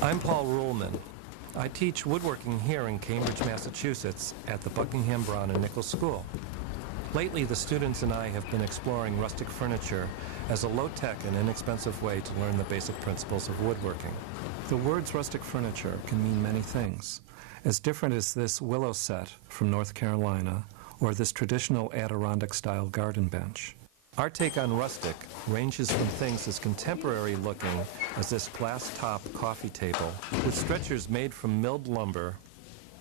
I'm Paul Ruhlman. I teach woodworking here in Cambridge, Massachusetts at the Buckingham Brown and Nichols School. Lately, the students and I have been exploring rustic furniture as a low-tech and inexpensive way to learn the basic principles of woodworking. The words rustic furniture can mean many things, as different as this willow set from North Carolina or this traditional Adirondack-style garden bench. Our take on rustic ranges from things as contemporary looking as this glass-top coffee table with stretchers made from milled lumber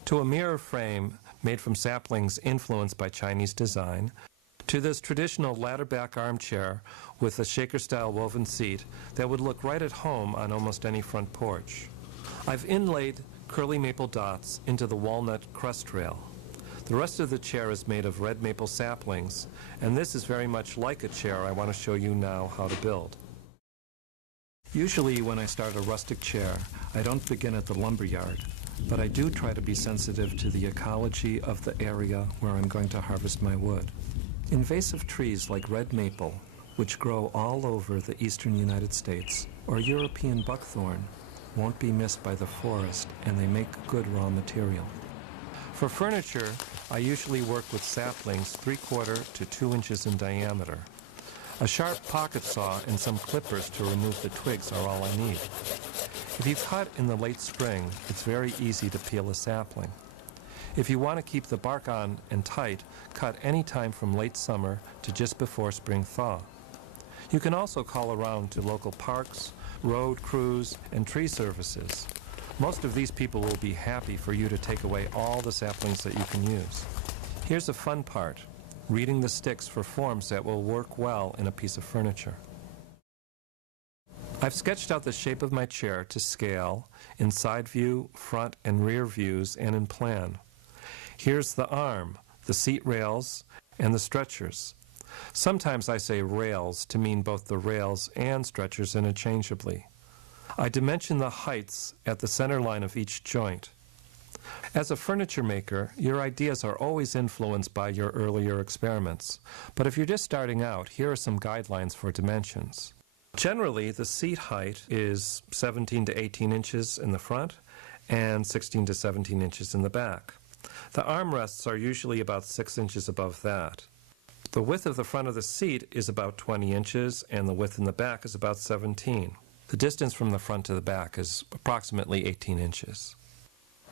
to a mirror frame made from saplings influenced by Chinese design to this traditional ladder-back armchair with a shaker-style woven seat that would look right at home on almost any front porch. I've inlaid curly maple dots into the walnut crust rail. The rest of the chair is made of red maple saplings, and this is very much like a chair I want to show you now how to build. Usually when I start a rustic chair, I don't begin at the lumber yard, but I do try to be sensitive to the ecology of the area where I'm going to harvest my wood. Invasive trees like red maple, which grow all over the eastern United States, or European buckthorn, won't be missed by the forest, and they make good raw material. For furniture, I usually work with saplings 3/4 to 2 inches in diameter. A sharp pocket saw and some clippers to remove the twigs are all I need. If you cut in the late spring, it's very easy to peel a sapling. If you want to keep the bark on and tight, cut any time from late summer to just before spring thaw. You can also call around to local parks, road crews, and tree services. Most of these people will be happy for you to take away all the saplings that you can use. Here's a fun part, reading the sticks for forms that will work well in a piece of furniture. I've sketched out the shape of my chair to scale in side view, front and rear views, and in plan. Here's the arm, the seat rails, and the stretchers. Sometimes I say rails to mean both the rails and stretchers interchangeably. I dimension the heights at the center line of each joint. As a furniture maker, your ideas are always influenced by your earlier experiments. But if you're just starting out, here are some guidelines for dimensions. Generally, the seat height is 17 to 18 inches in the front and 16 to 17 inches in the back. The armrests are usually about 6 inches above that. The width of the front of the seat is about 20 inches, and the width in the back is about 17. The distance from the front to the back is approximately 18 inches.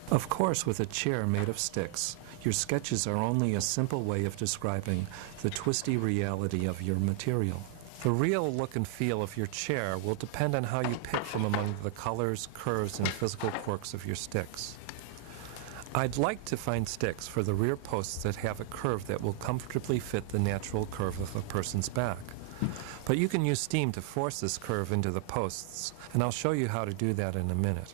Of course, with a chair made of sticks, your sketches are only a simple way of describing the twisty reality of your material. The real look and feel of your chair will depend on how you pick from among the colors, curves, and physical quirks of your sticks. I'd like to find sticks for the rear posts that have a curve that will comfortably fit the natural curve of a person's back. But you can use steam to force this curve into the posts, and I'll show you how to do that in a minute.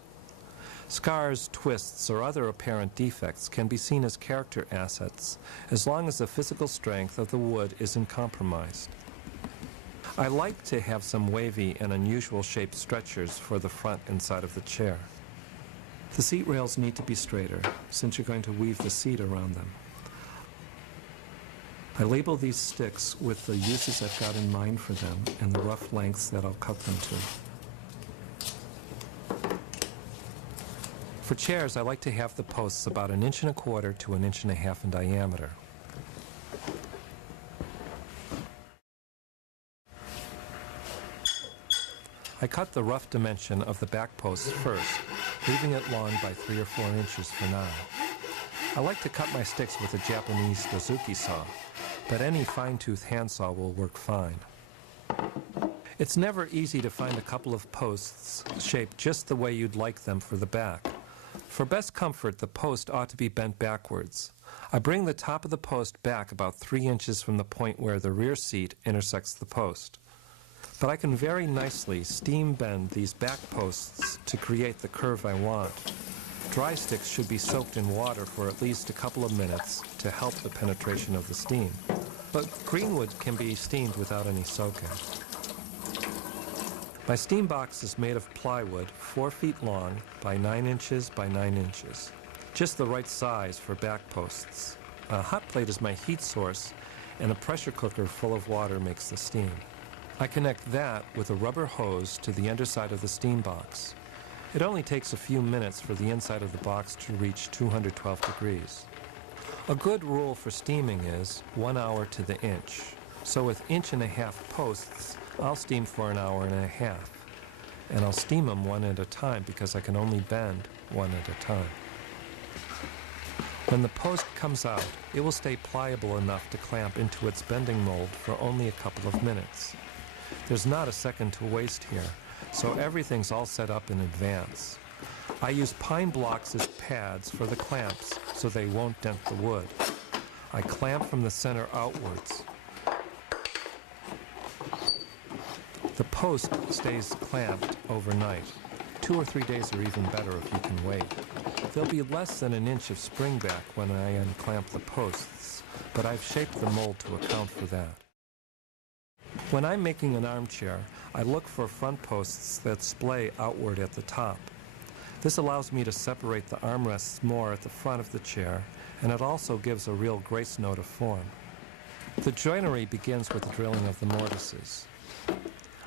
Scars, twists, or other apparent defects can be seen as character assets as long as the physical strength of the wood isn't compromised. I like to have some wavy and unusual shaped stretchers for the front and side of the chair. The seat rails need to be straighter since you're going to weave the seat around them. I label these sticks with the uses I've got in mind for them and the rough lengths that I'll cut them to. For chairs, I like to have the posts about 1 1/4 to 1 1/2 inches in diameter. I cut the rough dimension of the back posts first, leaving it long by 3 or 4 inches for now. I like to cut my sticks with a Japanese dozuki saw, but any fine-tooth handsaw will work fine. It's never easy to find a couple of posts shaped just the way you'd like them for the back. For best comfort, the post ought to be bent backwards. I bring the top of the post back about 3 inches from the point where the rear seat intersects the post. But I can very nicely steam bend these back posts to create the curve I want. Dry sticks should be soaked in water for at least a couple of minutes to help the penetration of the steam. But greenwood can be steamed without any soaking. My steam box is made of plywood, 4 feet long by 9 inches by 9 inches. Just the right size for back posts. A hot plate is my heat source, and a pressure cooker full of water makes the steam. I connect that with a rubber hose to the underside of the steam box. It only takes a few minutes for the inside of the box to reach 212 degrees. A good rule for steaming is 1 hour to the inch. So with 1.5-inch posts, I'll steam for 1.5 hours. And I'll steam them one at a time because I can only bend one at a time. When the post comes out, it will stay pliable enough to clamp into its bending mold for only a couple of minutes. There's not a second to waste here, so everything's all set up in advance. I use pine blocks as pads for the clamps so they won't dent the wood. I clamp from the center outwards. The post stays clamped overnight. 2 or 3 days are even better if you can wait. There'll be less than 1 inch of springback when I unclamp the posts, but I've shaped the mold to account for that. When I'm making an armchair, I look for front posts that splay outward at the top. This allows me to separate the armrests more at the front of the chair, and it also gives a real grace note of form. The joinery begins with the drilling of the mortises.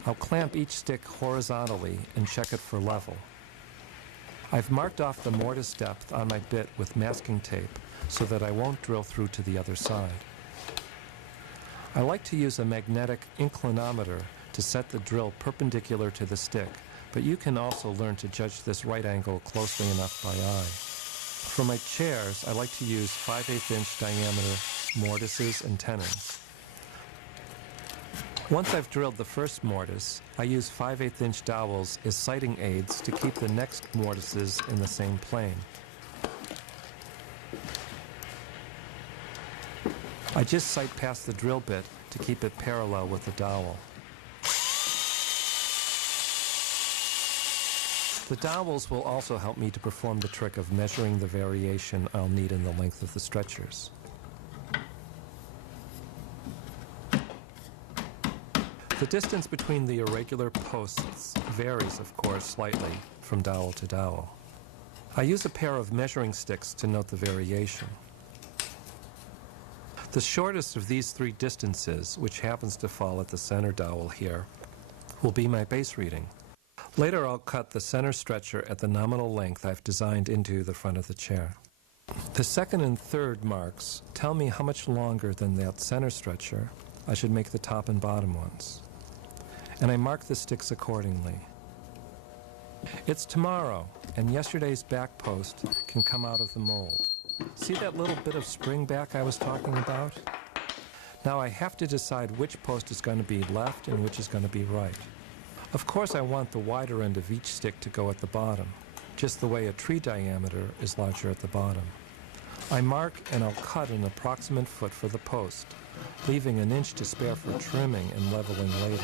I'll clamp each stick horizontally and check it for level. I've marked off the mortise depth on my bit with masking tape so that I won't drill through to the other side. I like to use a magnetic inclinometer to set the drill perpendicular to the stick, but you can also learn to judge this right angle closely enough by eye. For my chairs, I like to use 5/8-inch diameter mortises and tenons. Once I've drilled the first mortise, I use 5/8-inch dowels as sighting aids to keep the next mortises in the same plane. I just sight past the drill bit to keep it parallel with the dowel. The dowels will also help me to perform the trick of measuring the variation I'll need in the length of the stretchers. The distance between the irregular posts varies, of course, slightly from dowel to dowel. I use a pair of measuring sticks to note the variation. The shortest of these 3 distances, which happens to fall at the center dowel here, will be my base reading. Later I'll cut the center stretcher at the nominal length I've designed into the front of the chair. The second and third marks tell me how much longer than that center stretcher I should make the top and bottom ones. And I mark the sticks accordingly. It's tomorrow, and yesterday's back post can come out of the mold. See that little bit of spring back I was talking about? Now I have to decide which post is going to be left and which is going to be right. Of course I want the wider end of each stick to go at the bottom, just the way a tree diameter is larger at the bottom. I mark and I'll cut an approximate foot for the post, leaving 1 inch to spare for trimming and leveling later.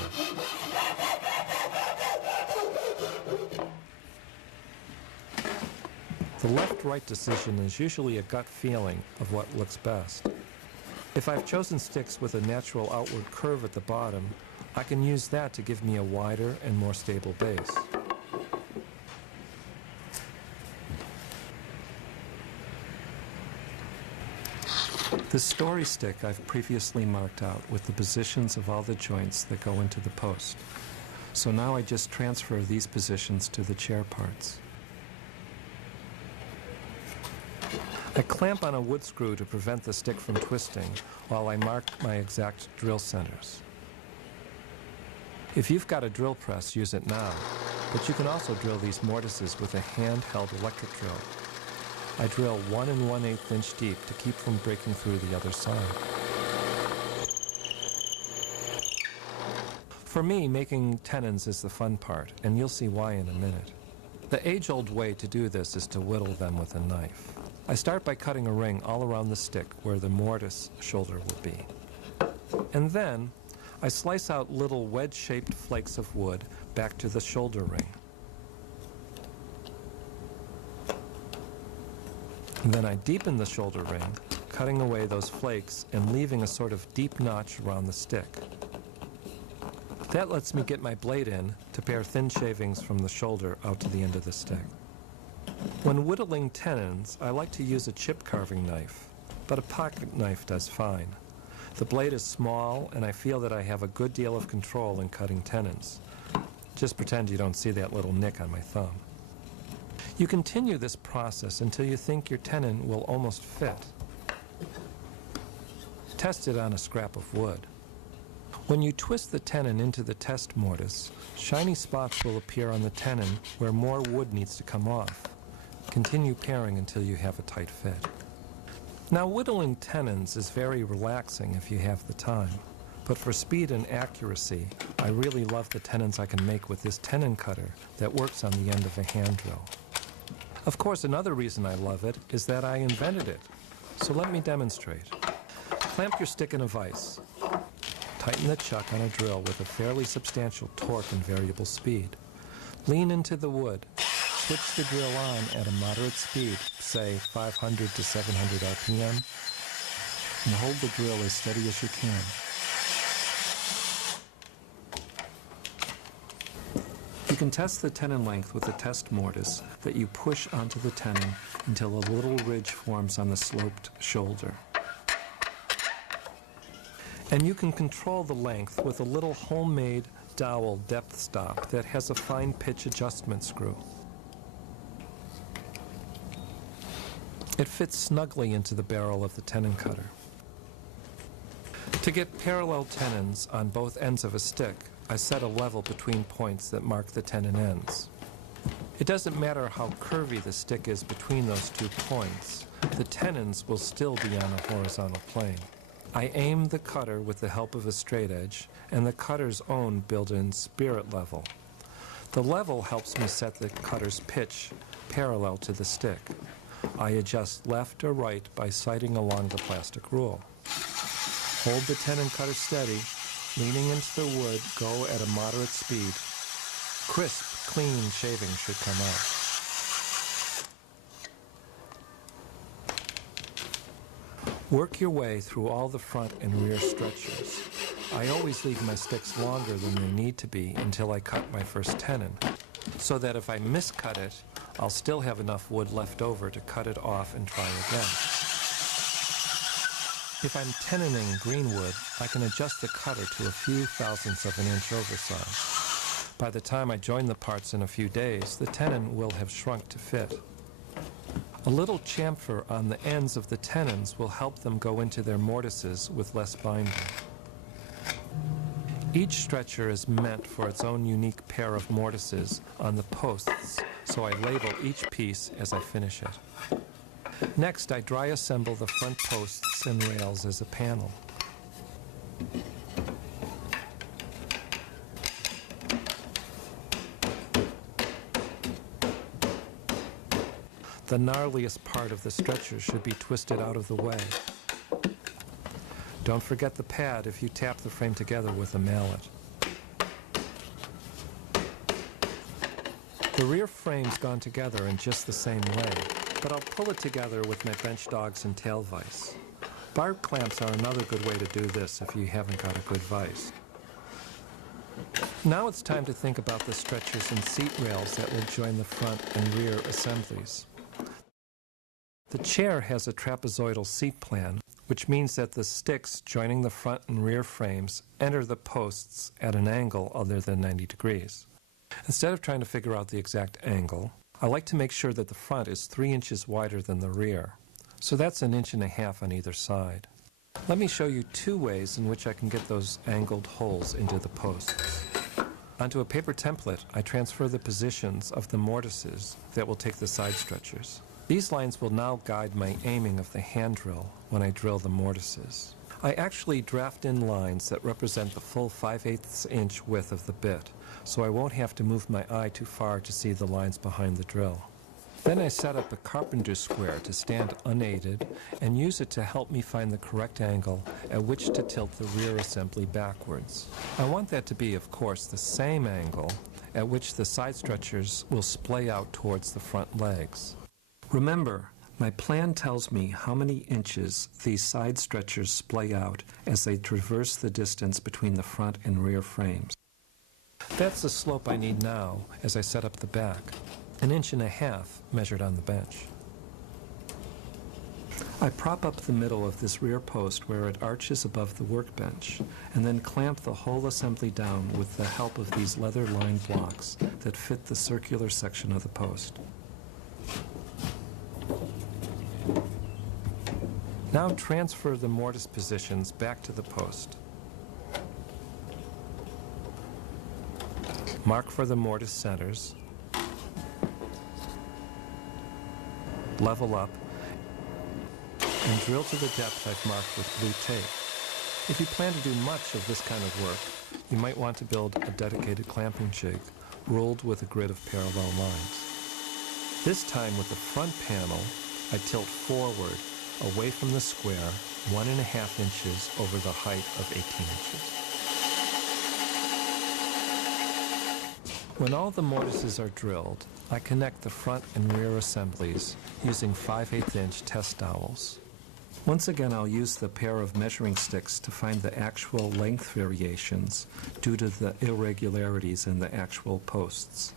The left-right decision is usually a gut feeling of what looks best. If I've chosen sticks with a natural outward curve at the bottom, I can use that to give me a wider and more stable base. The story stick I've previously marked out with the positions of all the joints that go into the post. So now I just transfer these positions to the chair parts. I clamp on a wood screw to prevent the stick from twisting while I mark my exact drill centers. If you've got a drill press, use it now, but you can also drill these mortises with a handheld electric drill. I drill 1 1/8 inch deep to keep from breaking through the other side. For me, making tenons is the fun part, and you'll see why in a minute. The age-old way to do this is to whittle them with a knife. I start by cutting a ring all around the stick where the mortise shoulder will be. And then, I slice out little wedge-shaped flakes of wood back to the shoulder ring. And then I deepen the shoulder ring, cutting away those flakes and leaving a sort of deep notch around the stick. That lets me get my blade in to pare thin shavings from the shoulder out to the end of the stick. When whittling tenons, I like to use a chip carving knife, but a pocket knife does fine. The blade is small, and I feel that I have a good deal of control in cutting tenons. Just pretend you don't see that little nick on my thumb. You continue this process until you think your tenon will almost fit. Test it on a scrap of wood. When you twist the tenon into the test mortise, shiny spots will appear on the tenon where more wood needs to come off. Continue paring until you have a tight fit. Now, whittling tenons is very relaxing if you have the time, but for speed and accuracy, I really love the tenons I can make with this tenon cutter that works on the end of a hand drill. Of course, another reason I love it is that I invented it, so let me demonstrate. Clamp your stick in a vise. Tighten the chuck on a drill with a fairly substantial torque and variable speed. Lean into the wood. Switch the drill on at a moderate speed, say 500 to 700 RPM, and hold the drill as steady as you can. You can test the tenon length with a test mortise that you push onto the tenon until a little ridge forms on the sloped shoulder. And you can control the length with a little homemade dowel depth stop that has a fine pitch adjustment screw. It fits snugly into the barrel of the tenon cutter. To get parallel tenons on both ends of a stick, I set a level between points that mark the tenon ends. It doesn't matter how curvy the stick is between those 2 points, the tenons will still be on a horizontal plane. I aim the cutter with the help of a straight edge and the cutter's own built-in spirit level. The level helps me set the cutter's pitch parallel to the stick. I adjust left or right by sighting along the plastic rule. Hold the tenon cutter steady, leaning into the wood, go at a moderate speed. Crisp, clean shaving should come out. Work your way through all the front and rear stretchers. I always leave my sticks longer than they need to be until I cut my first tenon, so that if I miscut it, I'll still have enough wood left over to cut it off and try again. If I'm tenoning green wood, I can adjust the cutter to a few thousandths of an inch oversize. By the time I join the parts in a few days, the tenon will have shrunk to fit. A little chamfer on the ends of the tenons will help them go into their mortises with less binding. Each stretcher is meant for its own unique pair of mortises on the posts, so I label each piece as I finish it. Next, I dry assemble the front posts and rails as a panel. The gnarliest part of the stretcher should be twisted out of the way. Don't forget the pad if you tap the frame together with a mallet. The rear frame's gone together in just the same way, but I'll pull it together with my bench dogs and tail vise. Barb clamps are another good way to do this if you haven't got a good vise. Now it's time to think about the stretchers and seat rails that will join the front and rear assemblies. The chair has a trapezoidal seat plan, which means that the sticks joining the front and rear frames enter the posts at an angle other than 90 degrees. Instead of trying to figure out the exact angle, I like to make sure that the front is 3 inches wider than the rear. So that's 1.5 inches on either side. Let me show you 2 ways in which I can get those angled holes into the posts. Onto a paper template, I transfer the positions of the mortises that will take the side stretchers. These lines will now guide my aiming of the hand drill when I drill the mortises. I actually draft in lines that represent the full 5/8 inch width of the bit, so I won't have to move my eye too far to see the lines behind the drill. Then I set up a carpenter's square to stand unaided and use it to help me find the correct angle at which to tilt the rear assembly backwards. I want that to be, of course, the same angle at which the side stretchers will splay out towards the front legs. Remember, my plan tells me how many inches these side stretchers splay out as they traverse the distance between the front and rear frames. That's the slope I need now as I set up the back, 1.5 inches measured on the bench. I prop up the middle of this rear post where it arches above the workbench, and then clamp the whole assembly down with the help of these leather-lined blocks that fit the circular section of the post. Now transfer the mortise positions back to the post. Mark for the mortise centers. Level up and drill to the depth I've marked with blue tape. If you plan to do much of this kind of work, you might want to build a dedicated clamping jig ruled with a grid of parallel lines. This time with the front panel, I tilt forward away from the square 1.5 inches over the height of 18 inches. When all the mortises are drilled, I connect the front and rear assemblies using 5/8 inch test dowels. Once again, I'll use the pair of measuring sticks to find the actual length variations due to the irregularities in the actual posts.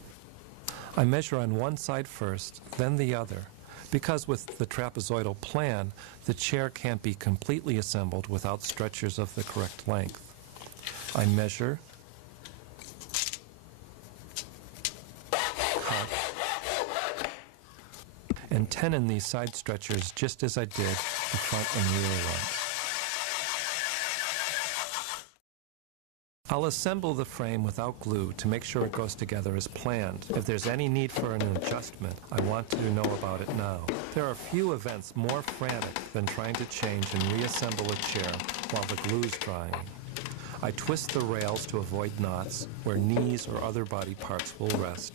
I measure on one side first, then the other, because with the trapezoidal plan, the chair can't be completely assembled without stretchers of the correct length. I measure, cut, and tenon these side stretchers just as I did the front and rear ones. I'll assemble the frame without glue to make sure it goes together as planned. If there's any need for an adjustment, I want to know about it now. There are few events more frantic than trying to change and reassemble a chair while the glue's drying. I twist the rails to avoid knots where knees or other body parts will rest,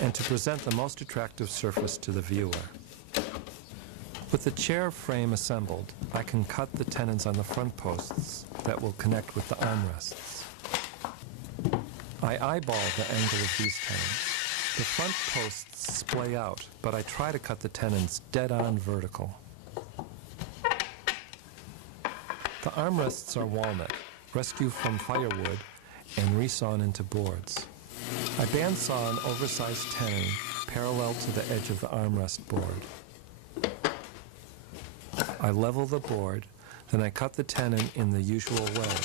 and to present the most attractive surface to the viewer. With the chair frame assembled, I can cut the tenons on the front posts that will connect with the armrests. I eyeball the angle of these tenons. The front posts splay out, but I try to cut the tenons dead-on vertical. The armrests are walnut, rescued from firewood, and resawn into boards. I bandsaw an oversized tenon parallel to the edge of the armrest board. I level the board, then I cut the tenon in the usual way.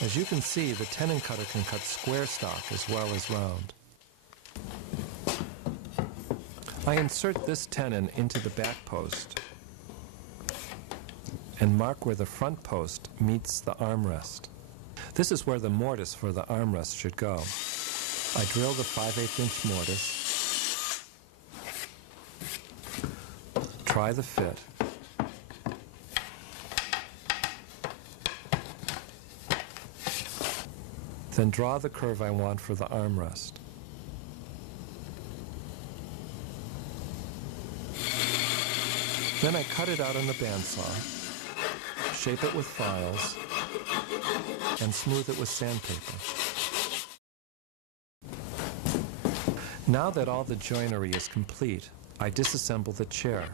As you can see, the tenon cutter can cut square stock as well as round. I insert this tenon into the back post and mark where the front post meets the armrest. This is where the mortise for the armrest should go. I drill the 5/8 inch mortise, try the fit, then draw the curve I want for the armrest. Then I cut it out on the bandsaw, shape it with files, and smooth it with sandpaper. Now that all the joinery is complete, I disassemble the chair.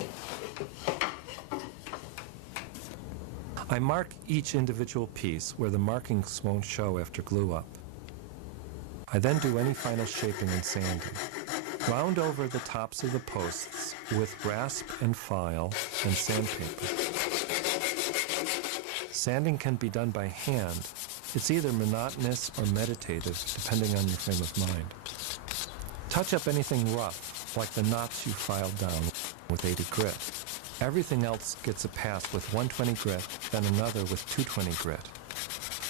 I mark each individual piece where the markings won't show after glue up. I then do any final shaping and sanding. Round over the tops of the posts with rasp and file and sandpaper. Sanding can be done by hand. It's either monotonous or meditative, depending on your frame of mind. Touch up anything rough, like the knots you filed down with 80 grit. Everything else gets a pass with 120 grit, then another with 220 grit.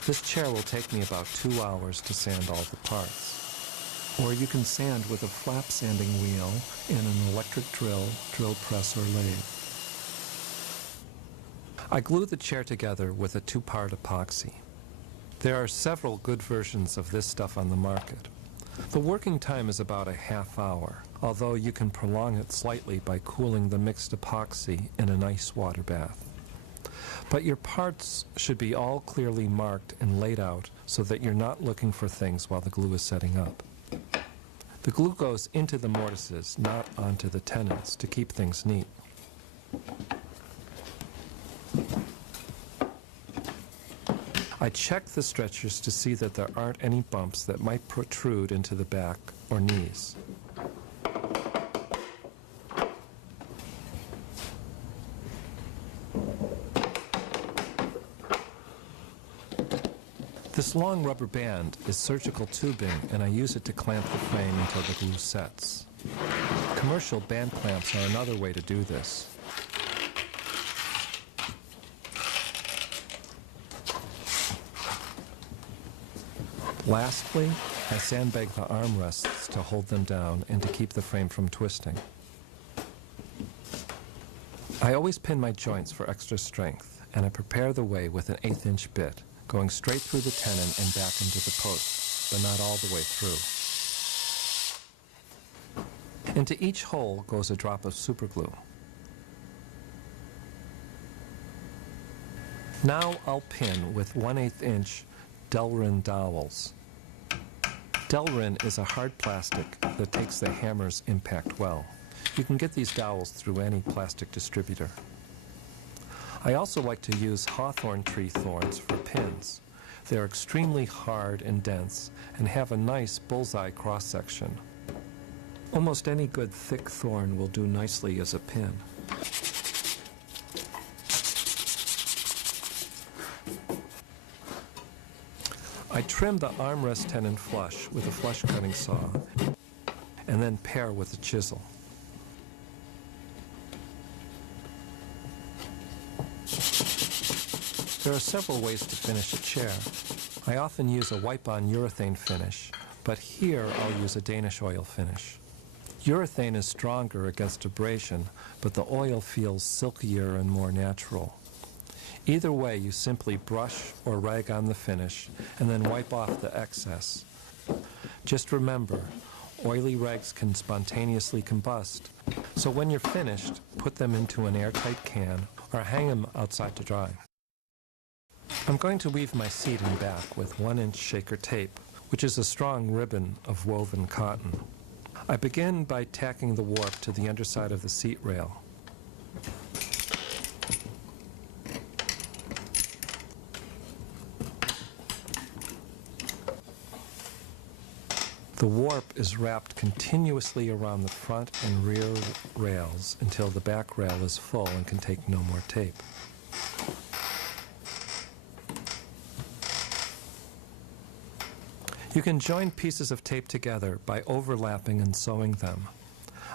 This chair will take me about 2 hours to sand all the parts. Or you can sand with a flap sanding wheel in an electric drill press, or lathe. I glue the chair together with a 2-part epoxy. There are several good versions of this stuff on the market. The working time is about a half hour, although you can prolong it slightly by cooling the mixed epoxy in an ice water bath. But your parts should be all clearly marked and laid out so that you're not looking for things while the glue is setting up. The glue goes into the mortises, not onto the tenons, to keep things neat. I check the stretchers to see that there aren't any bumps that might protrude into the back or knees. This long rubber band is surgical tubing, and I use it to clamp the frame until the glue sets. Commercial band clamps are another way to do this. Lastly, I sandbag the armrests to hold them down and to keep the frame from twisting. I always pin my joints for extra strength, and I prepare the way with an 1/8 inch bit, going straight through the tenon and back into the post, but not all the way through. Into each hole goes a drop of superglue. Now I'll pin with 1/8 inch Delrin dowels. Delrin is a hard plastic that takes the hammer's impact well. You can get these dowels through any plastic distributor. I also like to use hawthorn tree thorns for pins. They're extremely hard and dense and have a nice bullseye cross-section. Almost any good thick thorn will do nicely as a pin. I trim the armrest tenon flush with a flush cutting saw and then pare with a chisel. There are several ways to finish a chair. I often use a wipe-on urethane finish, but here I'll use a Danish oil finish. Urethane is stronger against abrasion, but the oil feels silkier and more natural. Either way, you simply brush or rag on the finish and then wipe off the excess. Just remember, oily rags can spontaneously combust, so when you're finished, put them into an airtight can or hang them outside to dry. I'm going to weave my seat and back with 1-inch shaker tape, which is a strong ribbon of woven cotton. I begin by tacking the warp to the underside of the seat rail. The warp is wrapped continuously around the front and rear rails until the back rail is full and can take no more tape. You can join pieces of tape together by overlapping and sewing them.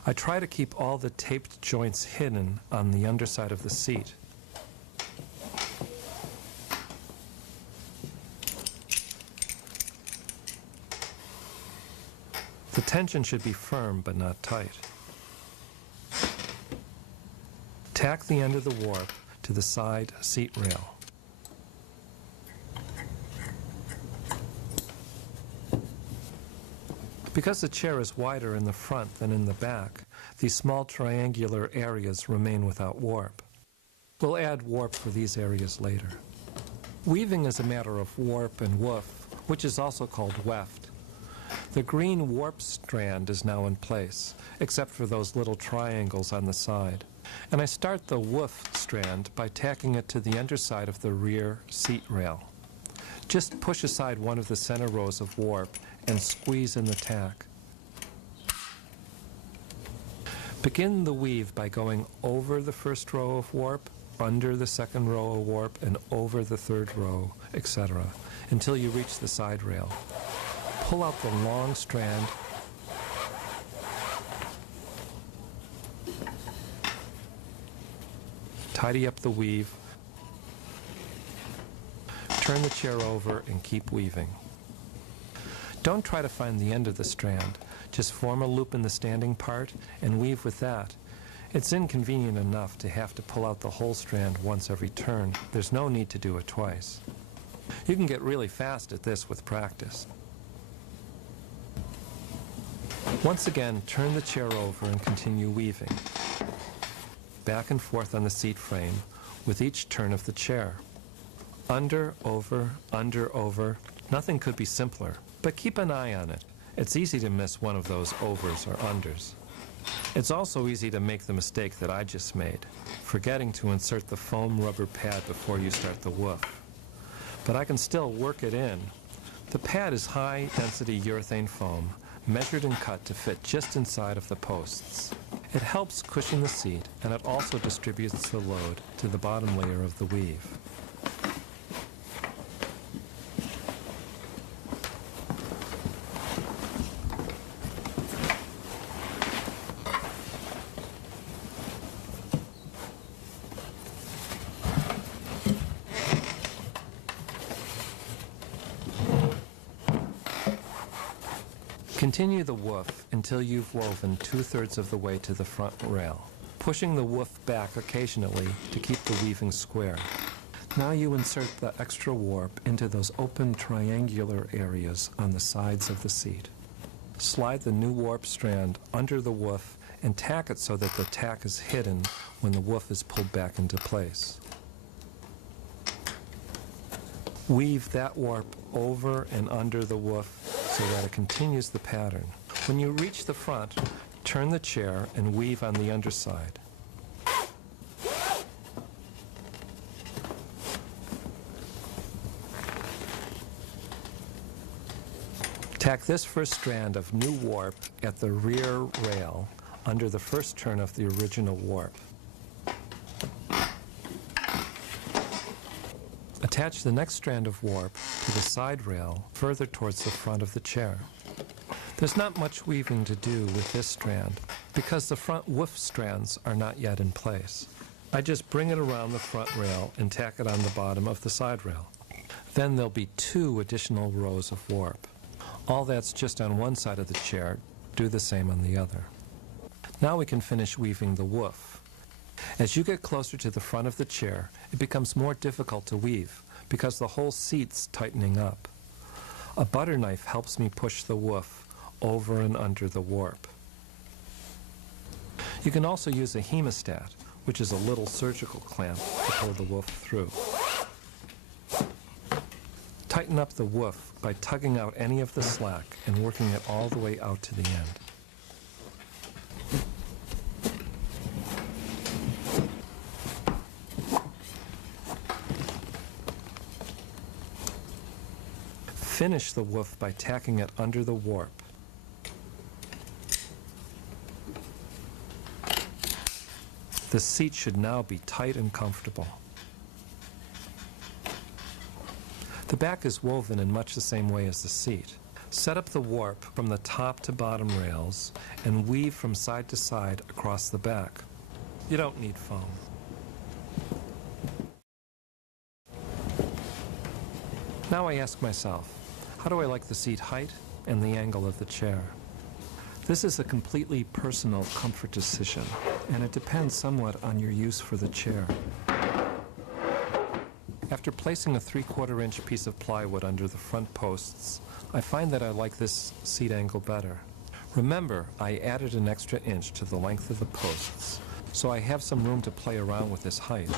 I try to keep all the taped joints hidden on the underside of the seat. The tension should be firm but not tight. Tack the end of the warp to the side seat rail. Because the chair is wider in the front than in the back, these small triangular areas remain without warp. We'll add warp for these areas later. Weaving is a matter of warp and woof, which is also called weft. The green warp strand is now in place, except for those little triangles on the side. And I start the woof strand by tacking it to the underside of the rear seat rail. Just push aside one of the center rows of warp and squeeze in the tack. Begin the weave by going over the first row of warp, under the second row of warp, and over the third row, etc., until you reach the side rail. Pull out the long strand, tidy up the weave, turn the chair over, and keep weaving. Don't try to find the end of the strand. Just form a loop in the standing part and weave with that. It's inconvenient enough to have to pull out the whole strand once every turn. There's no need to do it twice. You can get really fast at this with practice. Once again, turn the chair over and continue weaving. Back and forth on the seat frame with each turn of the chair. Under, over, nothing could be simpler. But keep an eye on it. It's easy to miss one of those overs or unders. It's also easy to make the mistake that I just made, forgetting to insert the foam rubber pad before you start the woof. But I can still work it in. The pad is high-density urethane foam, measured and cut to fit just inside of the posts. It helps cushion the seat, and it also distributes the load to the bottom layer of the weave. Continue the woof until you've woven 2/3 of the way to the front rail, pushing the woof back occasionally to keep the weaving square. Now you insert the extra warp into those open triangular areas on the sides of the seat. Slide the new warp strand under the woof and tack it so that the tack is hidden when the woof is pulled back into place. Weave that warp over and under the woof so that it continues the pattern. When you reach the front, turn the chair and weave on the underside. Tack this first strand of new warp at the rear rail under the first turn of the original warp. Attach the next strand of warp to the side rail further towards the front of the chair. There's not much weaving to do with this strand because the front woof strands are not yet in place. I just bring it around the front rail and tack it on the bottom of the side rail. Then there'll be 2 additional rows of warp. All that's just on one side of the chair. Do the same on the other. Now we can finish weaving the woof. As you get closer to the front of the chair, it becomes more difficult to weave because the whole seat's tightening up. A butter knife helps me push the woof over and under the warp. You can also use a hemostat, which is a little surgical clamp, to pull the woof through. Tighten up the woof by tugging out any of the slack and working it all the way out to the end. Finish the woof by tacking it under the warp. The seat should now be tight and comfortable. The back is woven in much the same way as the seat. Set up the warp from the top to bottom rails and weave from side to side across the back. You don't need foam. Now I ask myself, how do I like the seat height and the angle of the chair? This is a completely personal comfort decision, and it depends somewhat on your use for the chair. After placing a 3/4 inch piece of plywood under the front posts, I find that I like this seat angle better. Remember, I added an extra inch to the length of the posts, so I have some room to play around with this height.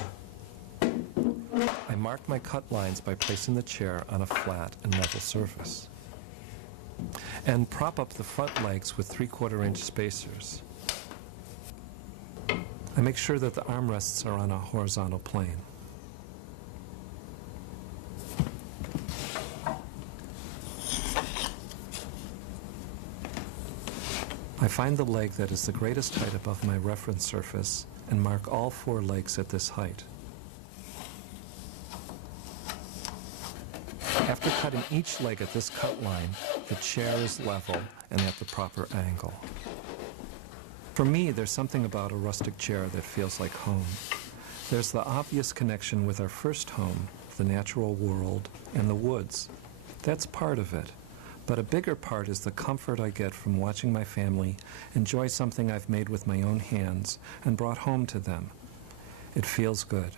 I marked my cut lines by placing the chair on a flat and level surface. And prop up the front legs with 3/4 inch spacers. I make sure that the armrests are on a horizontal plane. I find the leg that is the greatest height above my reference surface and mark all 4 legs at this height. After cutting each leg at this cut line, the chair is level and at the proper angle. For me, there's something about a rustic chair that feels like home. There's the obvious connection with our first home, the natural world, and the woods. That's part of it. But a bigger part is the comfort I get from watching my family enjoy something I've made with my own hands and brought home to them. It feels good.